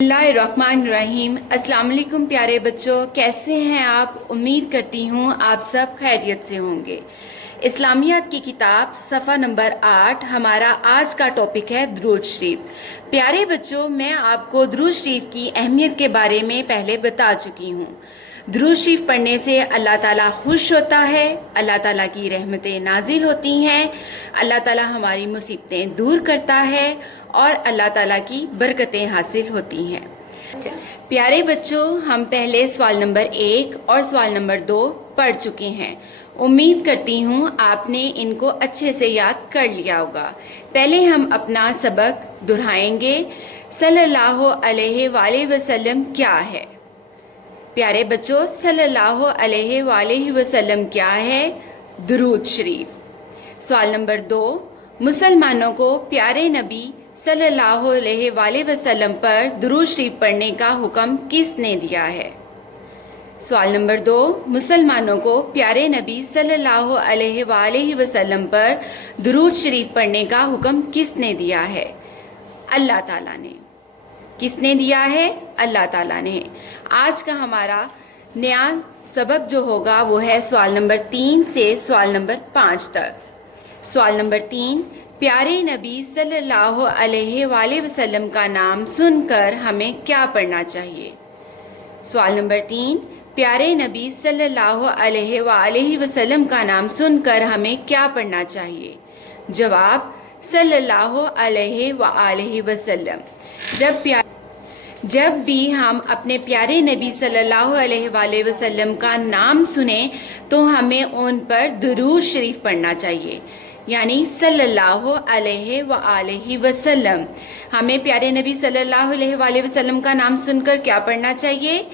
बिस्मिल्लाहिर्रहमानिर्रहीम। अस्सलाम वालेकुम प्यारे बच्चों, कैसे हैं आप? उम्मीद करती हूँ आप सब खैरियत से होंगे। इस्लामियात की किताब सफ़ा नंबर 8 हमारा आज का टॉपिक है दुरूद शरीफ। प्यारे बच्चों, मैं आपको दुरूद शरीफ की अहमियत के बारे में पहले बता चुकी हूँ। दुरूद शरीफ पढ़ने से अल्लाह ताला खुश होता है, अल्लाह ताला की रहमतें नाजिल होती हैं, अल्लाह ताला हमारी मुसीबतें दूर करता है और अल्लाह ताला की बरकतें हासिल होती हैं। प्यारे बच्चों, हम पहले सवाल नंबर 1 और सवाल नंबर 2 पढ़ चुके हैं। उम्मीद करती हूँ आपने इनको अच्छे से याद कर लिया होगा। पहले हम अपना सबक दोहराएंगे। सल्लल्लाहु अलैहि वसल्लम क्या है? प्यारे बच्चों, सल्लल्लाहु अलैहि वसल्लम क्या है? दुरूद शरीफ। सवाल नंबर 2, मुसलमानों को प्यारे नबी सल्लल्लाहु अलैहि वसल्लम पर दुरूद शरीफ पढ़ने का हुक्म किसने दिया है? सवाल नंबर 2, मुसलमानों को प्यारे नबी सल्लल्लाहु अलैहि वसल्लम पर दुरूद शरीफ पढ़ने का हुक्म किसने दिया है? अल्लाह ताला ने। किसने दिया है? अल्लाह ताला ने। आज का हमारा नया सबक जो होगा वो है सवाल नंबर 3 से सवाल नंबर 5 तक। सवाल नंबर 3, प्यारे नबी सल्लल्लाहु अलैहि वसल्लम का नाम सुनकर हमें क्या पढ़ना चाहिए? सवाल नंबर 3, प्यारे नबी सल्लल्लाहु अलैहि वसल्लम का नाम सुनकर हमें क्या पढ़ना चाहिए? जवाब, सल्लल्लाहु अलैहि वसल्लम। जब भी हम अपने प्यारे नबी सल्लल्लाहु अलैहि वसल्लम का नाम सुने तो हमें उन पर दुरूद शरीफ पढ़ना चाहिए, यानी सल्लल्लाहु अलैहि वसल्लम। हमें प्यारे नबी सल्लल्लाहु अलैहि वसल्लम का नाम सुनकर क्या पढ़ना चाहिए?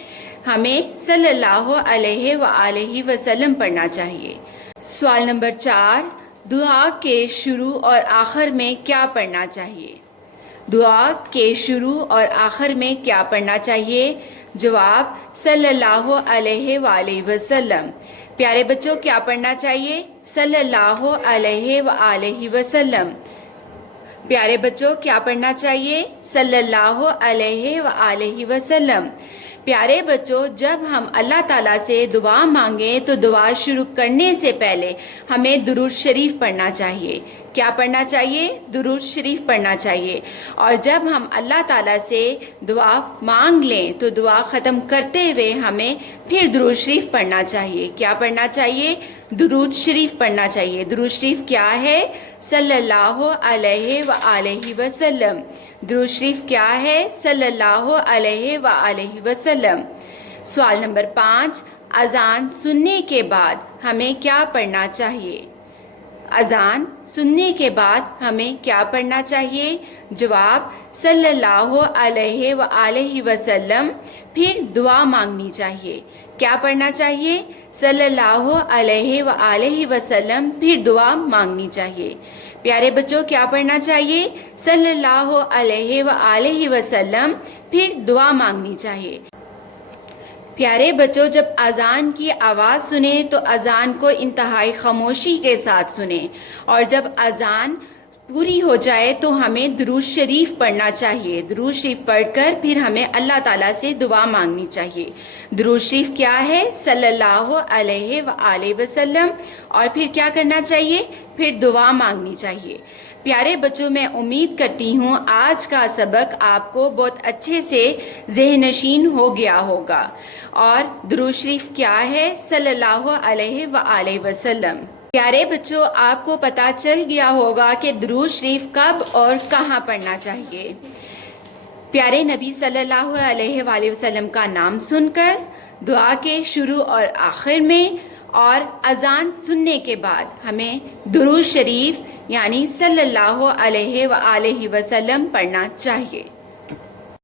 हमें सल्लल्लाहु अलैहि वसल्लम पढ़ना चाहिए। सवाल नंबर 4, दुआ के शुरू और आखिर में क्या पढ़ना चाहिए? दुआ के शुरू और आखिर में क्या पढ़ना चाहिए? जवाब, सल्लल्लाहु अलैहि वसल्लम। प्यारे बच्चों, क्या पढ़ना चाहिए? सल्लल्लाहु अलैहि वसल्लम। प्यारे बच्चों, क्या पढ़ना चाहिए? सल्लल्लाहु अलैहि वसल्लम। प्यारे बच्चों, जब हम अल्लाह ताला से दुआ मांगें तो दुआ शुरू करने से पहले हमें दुरूद शरीफ पढ़ना चाहिए। क्या पढ़ना चाहिए? दुरूद शरीफ पढ़ना चाहिए। और जब हम अल्लाह ताला से दुआ मांग लें तो दुआ ख़त्म करते हुए हमें फिर दुरूद शरीफ पढ़ना चाहिए। क्या पढ़ना चाहिए? दुरूद शरीफ पढ़ना चाहिए। दुरूद शरीफ क्या है? सल्लल्लाहु अलैहि वसल्लम। दुरूद शरीफ क्या है? सल्लल्लाहु अलैहि वसल्लम। सवाल नंबर 5, अजान सुनने के बाद हमें क्या पढ़ना चाहिए? अजान सुनने के बाद हमें क्या पढ़ना चाहिए? जवाब, सल्लल्लाहु अलैहि वसल्लम। फिर दुआ मांगनी चाहिए। क्या पढ़ना चाहिए? सल्लल्लाहु अलैहि वसल्लम। फिर दुआ मांगनी चाहिए। प्यारे बच्चों, क्या पढ़ना चाहिए? सल्लल्लाहु अलैहि वसल्लम। फिर दुआ मांगनी चाहिए। प्यारे बच्चों, जब अजान की आवाज़ सुने तो अजान को इंतहाई खामोशी के साथ सुने, और जब अजान पूरी हो जाए तो हमें दुरूद शरीफ पढ़ना चाहिए। दुरूद शरीफ पढ़कर फिर हमें अल्लाह ताला से दुआ मांगनी चाहिए। दुरूद शरीफ क्या है? सल्लल्लाहु अलैहि वसल्लम। और फिर क्या करना चाहिए? फिर दुआ मांगनी चाहिए। प्यारे बच्चों, मैं उम्मीद करती हूँ आज का सबक आपको बहुत अच्छे से ज़हनशीन हो गया होगा। और दुरूद शरीफ क्या है? सल्लल्लाहु अलैहि वसल्लम। प्यारे बच्चों, आपको पता चल गया होगा कि दुरूद शरीफ कब और कहाँ पढ़ना चाहिए। प्यारे नबी सल्लल्लाहु अलैहि वसल्लम का नाम सुनकर, दुआ के शुरू और आखिर में, और अजान सुनने के बाद हमें दुरूद शरीफ यानी सल्लल्लाहु अलैहि वसल्लम पढ़ना चाहिए।